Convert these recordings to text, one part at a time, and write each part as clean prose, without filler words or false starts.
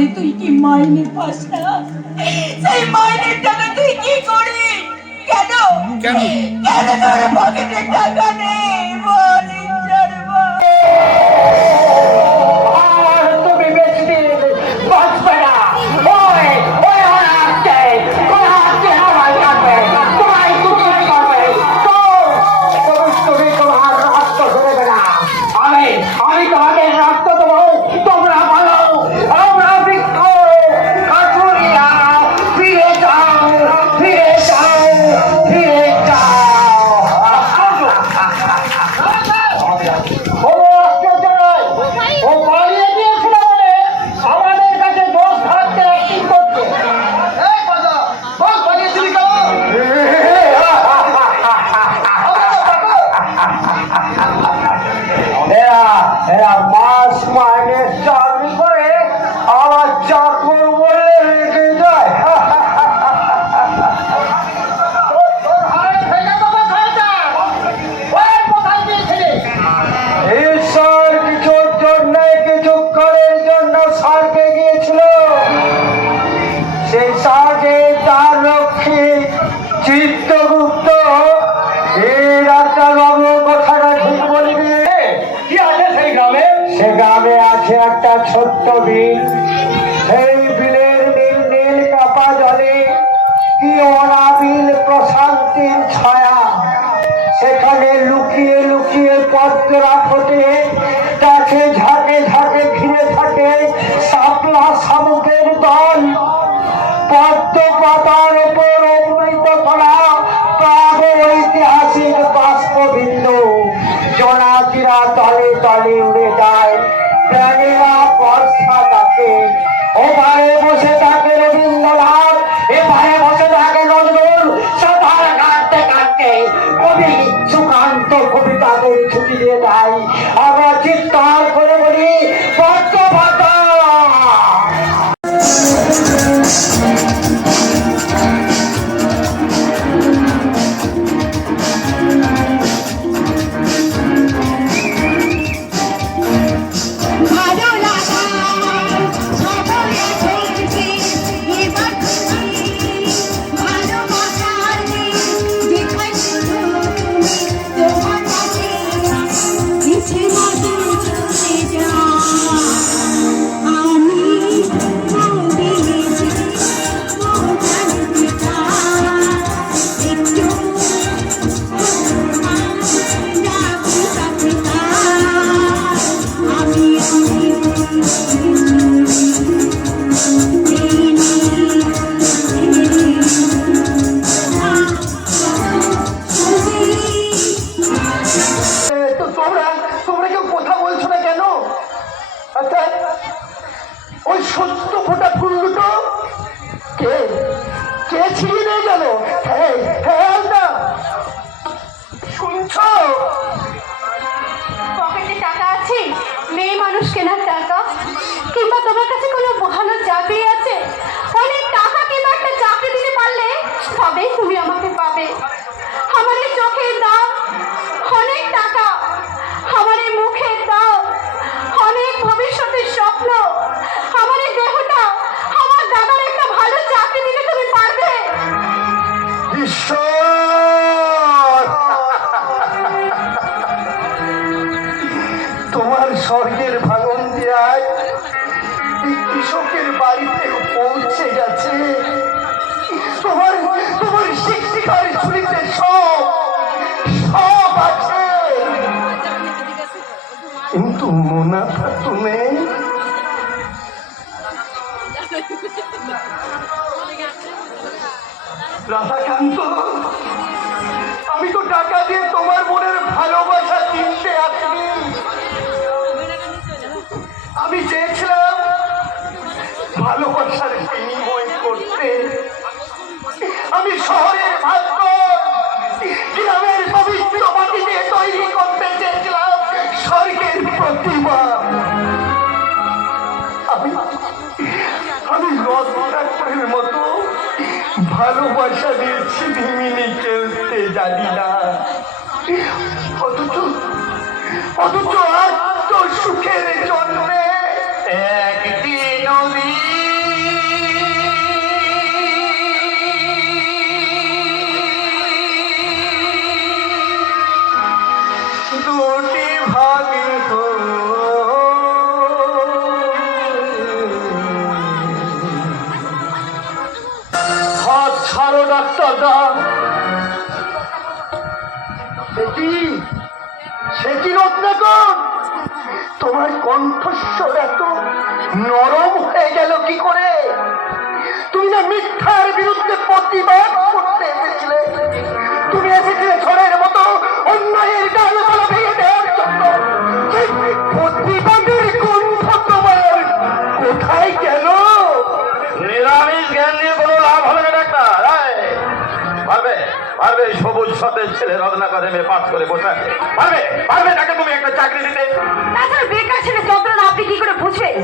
করে তুই কি মাইনে পাস না? সেই মাইনের টাকা তুই কি করিস? কেন কেন কেন তোর পকেটে টাকা নেই? বল ইচ্ছার বল। তুমি বেশি দিন বাঁচবে না। ওই ওই আসছে, ওই আসছে, তোমায় কাটবে, তোমায় কুচিয়ে করবে। তুমি তোমার রক্ত ধরবে না। আমি তোমাকে রক্ত দেবো। তোমরা বলো আমরা বৃক্ষ কাঠুরিয়া, ফিরে যাও, ফিরে যাও, ফিরে যাও। ও পালিয়ে গিয়েছিল বলে আমাদের কাছে দোষ থাকতে অ্যাক্টিং করছে। এরা মাস মাইনে চাকরি করে আবার চাকর বলে রেখে যায়। ঈশ্বর কিছুর জন্য কিছুক্ষণের জন্য স্বর্গে গিয়েছিল। সেই স্বর্গে তার রক্ষী চিত্তগুপ্ত। এই ডাক্তার বাবু কথাটা ঠিক বলবি। কি আছে সেই গ্রামে? সে গ্রামে আছে একটা ছোট্ট বিল। সেই বিলের নীল নীল কাপা জলে কি অনাবিল প্রশান্তির ছায়া। সেখানে লুকিয়ে লুকিয়ে পদ্মরা ফোটে, তাকে ঝাঁকে ঝাঁকে ঘিরে থাকে শাপলা শামুকের দল। পদ্ম পাতার উপর অমৃত করা প্রাগ ঐতিহাসিক বাষ্পবিন্দু। জোনাকিরা তলে তলে উড়ে যায়, প্রাণীরা বর্ষা ডাকে। ওপারে বসে থাকে রবীন্দ্রনাথ, এপারে বসে থাকে নজরুল। সাঁতার কাটতে কাটতে কবি সুকান্ত কবিতাদের ছুটি দিয়ে দেয়। আমরা চিৎকার করে বলি পদ্ম পাতা। ভালো লাগা সকলে চলছে এবার ভালোবাসার যেখানে তুমি তোমার কাছে ইচ্ছে মতো চলে যাও। আমি দিয়েছি একটু তো তোমরা কেউ কথা বলছো না কেন? আচ্ছা, ওই সত্য ফোটা ফুল দুটো কে কে ছিঁড়ে নিয়ে গেল? হ্যাঁ হ্যাঁ না শুনছো? পকেটে টাকা আছে, মেয়ে মানুষ কেনার টাকা, কিংবা তোমার কাছে কোনো ভালো চাকরি আছে? অনেক টাকা কিংবা একটা চাকরি দিতে পারলে তবেই তুমি আমাকে পাবে। আমার এই চোখের দাম অনেক টাকা, আমার এই মুখের দাম অনেক ভবিষ্যতের স্বপ্ন, আমার এই দেহটা আমার দাদার একটা ভালো চাকরি দিলে তুমি পারবে? ঈশ্বর, তোমার স্বর্গের ভাঙন দেয়ায় এই কৃষকের বাড়িতে পৌঁছে গেছে। তোমার তোমার শিক্ষিকার ঝুলিতে সব সব আছে, কিন্তু মুনাফা তো নেই। রাধাকান্ত, আমি তো টাকা দিয়ে তোমার বোনের ভালোবাসা কিনতে আসিনি। আমি চেয়েছিলাম ভালোবাসার বিনিময় করতে। আমি শহরের ভাগ্য গ্রামের পবিত্র মাটিতে তৈরি করতে চেয়েছিলাম স্বর্গের প্রতিমা। আমি রথের মতো ভালোবাসা দিয়েছি ধিমিনি খেলতে জানি না, অথচ আত্ম সুখের জন্যে একদিন ডাক্তার দা, সে কি রত্নাকর, তোমার কণ্ঠস্বর এত নরম হয়ে গেল কি করে? তুমি না মিথ্যার বিরুদ্ধে প্রতিবাদ করতে এসেছিলে, তুমি এসেছিলে ঝড়ের মতো অন্যায়ের ডালপালা ভেঙে দেওয়ার জন্য। প্রতিবাদের কণ্ঠ তোমার কোথায় গেল? নিরামিষ জ্ঞান নিয়ে কোনো লাভ হবে না ডাক্তার। পারবে পারবে সবুজ সতেজ ছেলে রত্নাকর এমএ পাস করে বসে আছে, পারবে পারবে তাকে তুমি একটা চাকরি দিতে? তাছাড়া বেকার ছেলে যন্ত্রণা আপনি কি করে বুঝবেন?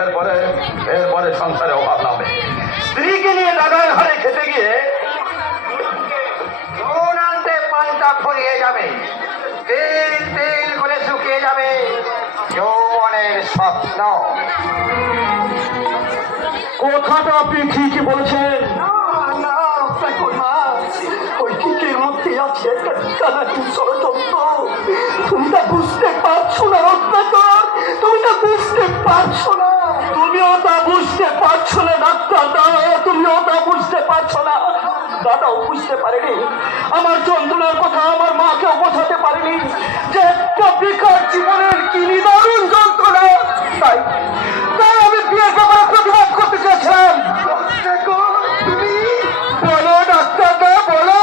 এরপরে এরপরে সংসারে অভাব না হবে। স্ত্রীকে নিয়ে দাদার ঘরে খেতে গিয়ে নুন আনতে পানটা ফুরিয়ে যাবে, তেল তেল করে শুকিয়ে যাবে যৌবনের স্বপ্ন। কথাটা আপনি ঠিকই বলছেন। না, দেখো না, ওই ঠিকের মধ্যে আছে একটা চালাকি ষড়যন্ত্র। তুমি তা বুঝতে পারছো না রত্নাকর, তুমি তা বুঝতে পারছো না। তুমিও তা বুঝতে পারছো না ডাক্তার দা, তুমিও তা বুঝতে পারছো না। দাদাও বুঝতে পারেনি আমার যন্ত্রণার কথা, আমার মাকেও বোঝাতে পারেনি যে একটা বেকার জীবনের কি নিদারুণ যন্ত্রণা। তাই তাই আমি বিয়ের ব্যাপারে প্রতিবাদ করতে চাইছিলাম। তুমি বলো ডাক্তার দা, বলো,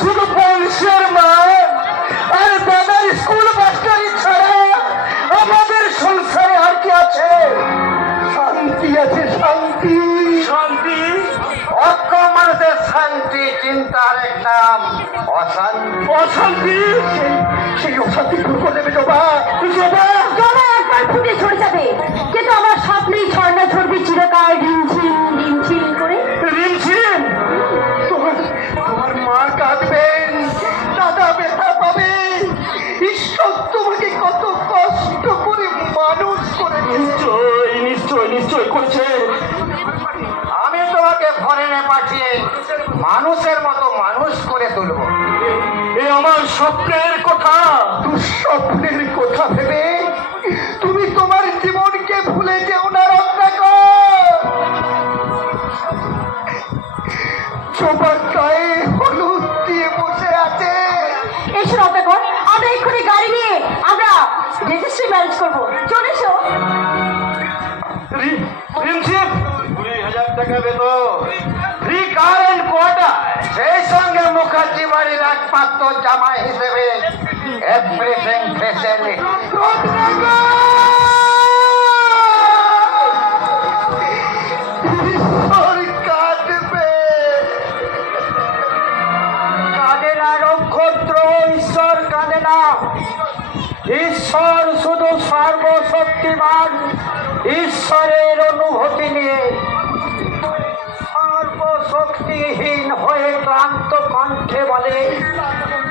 শুধু বংশের মান আর দাদার স্কুল মাস্টারি ছাড়া আমাদের সংসারে আর কি আছে? শান্তি আছে, শান্তি। শান্তি? অক্ষম মানুষের শান্তি চিন্তার এক নাম অশান্তি। অশান্তি? সেই অশান্তি দূর করে দেবে জবা। জবা একবার ফুটে ঝরে যাবে, কিন্তু আমার স্বপ্নেই ঝর্ণা ঝরবে চিরকাল রিমঝিম রিমঝিম করে। রিমঝিম? তোমার তোমার মা কাঁদবেন, দাদা ব্যথা পাবে। ঈশ্বর তোমাকে কত কষ্ট করে মানুষ করে। নিশ্চয় নিশ্চয় নিশ্চয় করেছে। আমি তোমাকে ফরেনে পাঠিয়ে মানুষের মতো মানুষ করে তুলব। এ আমার স্বপ্নের কথা। দুঃস্বপ্নের কথা ভেবে তুমি তোমার জীবনকে ভুলে যেও না রত্নাকর। সবার গায়ে হলুদ দিয়ে বসে আছে। এসো রত্নাকর, আমরা এক্ষুনি গাড়ি নিয়ে আমরা রেজিস্ট্রি ম্যারেজ করবো, চলে এসো। রিমঝিম, 20,000 টাকা বেতন, ফ্রি কার এন্ড কোয়ার্টার, সেই সঙ্গে মুখার্জি বাড়ির একমাত্র জামাই হিসেবে এভরিথিং ফেসিলিটি। ঈশ্বর কাঁদবে। কাঁদে না নক্ষত্র, ঈশ্বর কাঁদে না। ঈশ্বর শুধু সর্বশক্তিমান ঈশ্বরের অনুভূতি নিয়ে সর্বশক্তিহীন হয়ে ক্লান্ত কণ্ঠে বলে,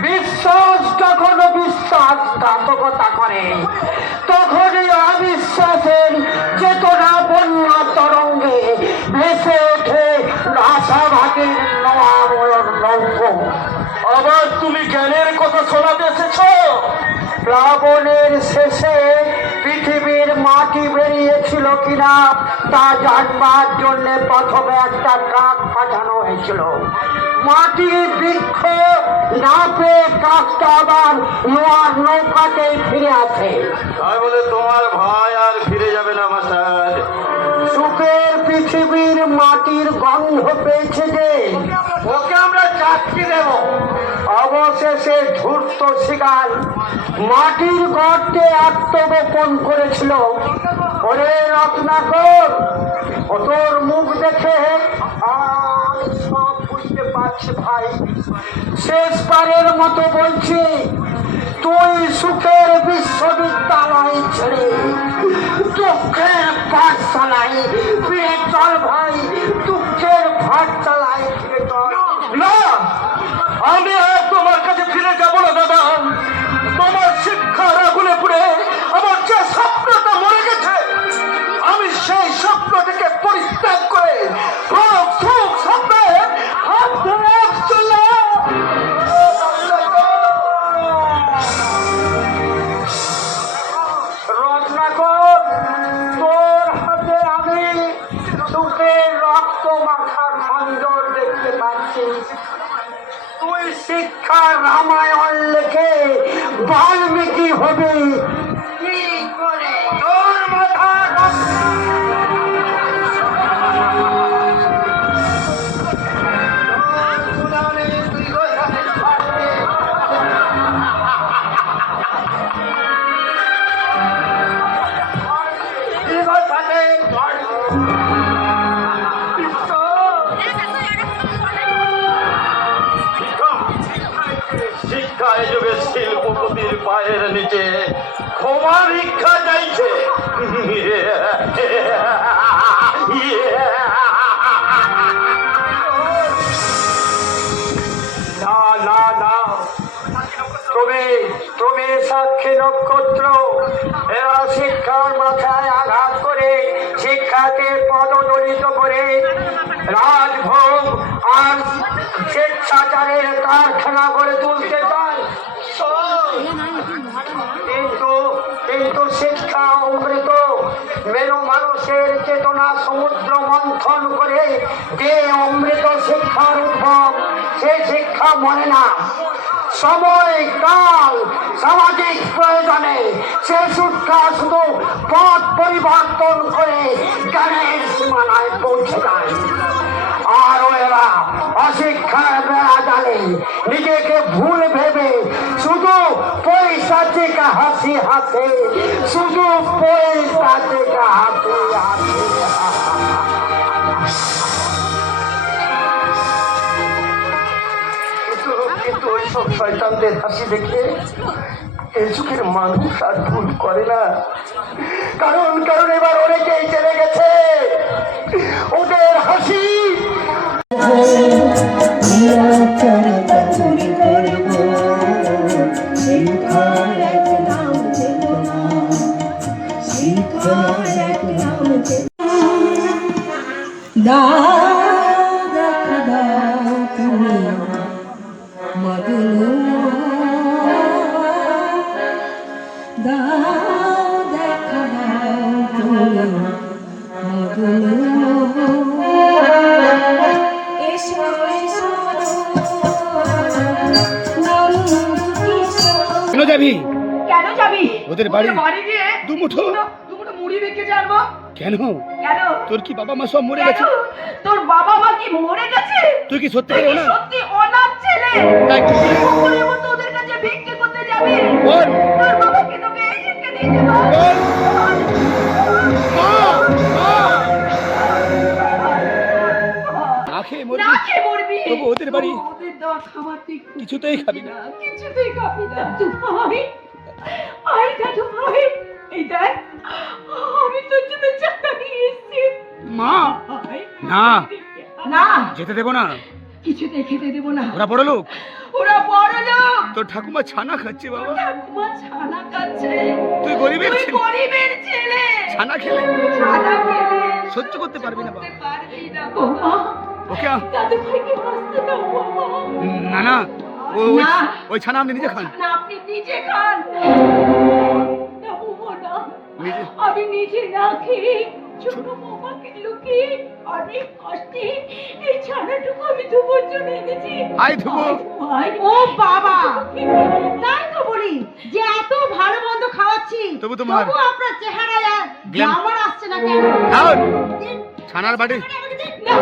বিশ্বাস যখন বিশ্বাসঘাতকতা করে তখনই অবিশ্বাসের চেতনা বন্যা তরঙ্গে ভেসে ওঠে আশাভাগের নয়ামূলক নৌকো। আবার তুমি জ্ঞানের কথা শোনাতে এসেছ? প্লাবনের শেষে পৃথিবীর মাটি বেরিয়েছিল কিনা তা জানবার জন্য প্রথমে একটা কাক পাঠানো হয়েছিল। মাটি বৃক্ষ না পেয়ে কাকটা আবার নোয়ার নৌকাতে ফিরে আসে। তাই বলে তোমার ভাই আর ফিরে যাবে না মাস্টার। সুখের পৃথিবীর মাটির গন্ধ পেয়েছে যে ওকে আমরা চাকরি দেব। অবশেষে ধূর্ত শিকার মাটির গর্তে আত্মগোপন করেছিল। ওরে রত্নাকর, ও তোর মুখ দেখে আমি সব বুঝতে পারছি ভাই। শেষবারের মতো বলছি, তুই সুখের বিশ্ববিদ্যালয় ছেড়ে দুঃখের পাঠশালায় ফিরে চল ভাই, দুঃখের পাঠশালায় ফিরে চল। না, আমি আর তোমার কাছে ফিরে যাব না দাদা। তোমার শিক্ষার আগুনে পুড়ে আমার যে স্বপ্নটা মরে গেছে, আমি সেই স্বপ্ন থেকে পরিত্যাগ করে স্বপ্নের হাত ধরে চললাম। রত্নাকর, তোর হাতে আমি সুখের পারছিস? তুই শিক্ষার রামায়ণ লেখে বাল্মীকি হবে কি করে? তোর মাথা শিক্ষা এ যুগে শিল্পপতির পায়ের নিচে ক্ষমা ভিক্ষা চাইছে। না না না, তুমি সাক্ষী নক্ষত্র, এরা শিক্ষার মাথায় আঘাত করে শিক্ষাকে পদদলিত করে রাজভোগ আর স্বেচ্ছাচারের কারখানা গড়ে তুলতে চায়। কিন্তু শিক্ষা অমৃত, মেরু মানুষের চেতনা সমুদ্র মন্থন করে যে অমৃত শিক্ষার উদ্ভব, সে শিক্ষা মনে না। সময় কাল সামাজিক প্রয়োজনে সে শিক্ষা শুধু পথ পরিবর্তন করে জ্ঞানের সীমানায় পৌঁছে যায়। আর এরা অশিক্ষার বেড়া জানে, নিজেকে ভুল ভেবে শুধু পয়সা থেকে হাসি হাসে, শুধু পয়সা থেকে হাসি হাসে। কিন্তু ওইসব শয়তানদের হাসি দেখে এই যুগের মানুষ আর ভুল করে না। কারণ এবার অনেকেই চলে গেছে, ওদের হাসি কেন যাবি? কেন যাবি? ওদের বাড়ি বাড়ি গিয়ে দুমুঠো দুমুঠো মুড়ি রেখে জানবো। কেন? কেন? তোর কি বাবা মা সব মরে কেন? গেছে? তোর বাবা মা কি মরে গেছে? তুই কি সত্যি করে না? সত্যি অনাথ ছেলে। তাই কি? কুকুরের মতো ওদের কাছে ভিক্ষে করতে যাবে? বল। তোর বাবা কি তোকে এই শিক্ষা দিয়েছে? বল। বল। মা, মা। না খেয়ে মরবি? না খেয়ে মরবি। তবু ওদের বাড়ি ওদের দেওয়া খাবার তুই কিছুতেই খাবি না। কিছুতেই খাবি না। তুই আয় দাদু ভাই, এই দেখ আমি তোর জন্য চাটা নিয়ে এসেছি। মা, না না, যেতে দেবো না। কিছুতেই খেতে দেবো না। ওরা বড় লোক। ওরা বড় লোক। তোর ঠাকুমা ছানা খাচ্ছে বাবা। ঠাকুমা ছানা খাচ্ছে। তুই গরিবের তুই ছেলে। গরিবের ছেলে। ছানা খেলে ছানা খেলে সহ্য করতে পারবি না বাবা। পারবি না বৌমা। ওকে দাদু ভাইকে হাসতে দাও বৌমা। না না, না। ওই ছানা আপনি নিজে খান। না, আপনি নিজে খান। না বৌমা না, নিজে। আমি নিজে না খেয়ে ছোট বৌমাকে লুকিয়ে অনেক কষ্টে এই ছানাটুকু আমি ধুবোর জন্য এনেছি। আয় ধুবো। ও বাবা, তাই তো বলি যে এত ভালো মন্দ খাওয়াচ্ছি, তবু তোমার আপনার চেহারায় গ্ল্যাম- আমার আসছে না কেন? দাও ছানার বাড়ি। না,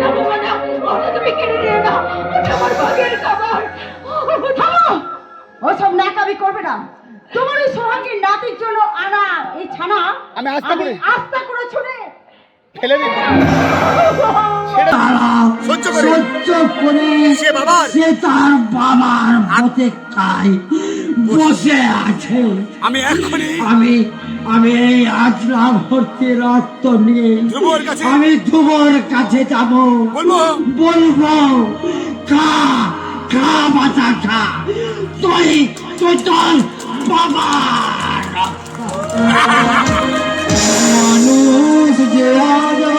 না বাবা না, ওটা তুমি কেড়ে নিয়ে নাও। ওটা আমার ভাগের খাবার। থামো, ওসব ন্যাকামি করবে না। তোমার ওই সোহাগীর নাতির জন্য আনা এই ছানা আমি আস্থা করে আস্থা করে ছুড়ে ফেলে দিই। সহ্য করে সে বাবার সে তার বাবার মতে খায় বসে আছে। আমি এখনই আমি এই আজলা ভর্তি রক্ত নিয়ে ধ্রুবর কাছে আমি ধ্রুবর কাছে যাব, বলবো খা খা বাচ্চা খা, তুই তোর বাবা। মানুষ যে আজ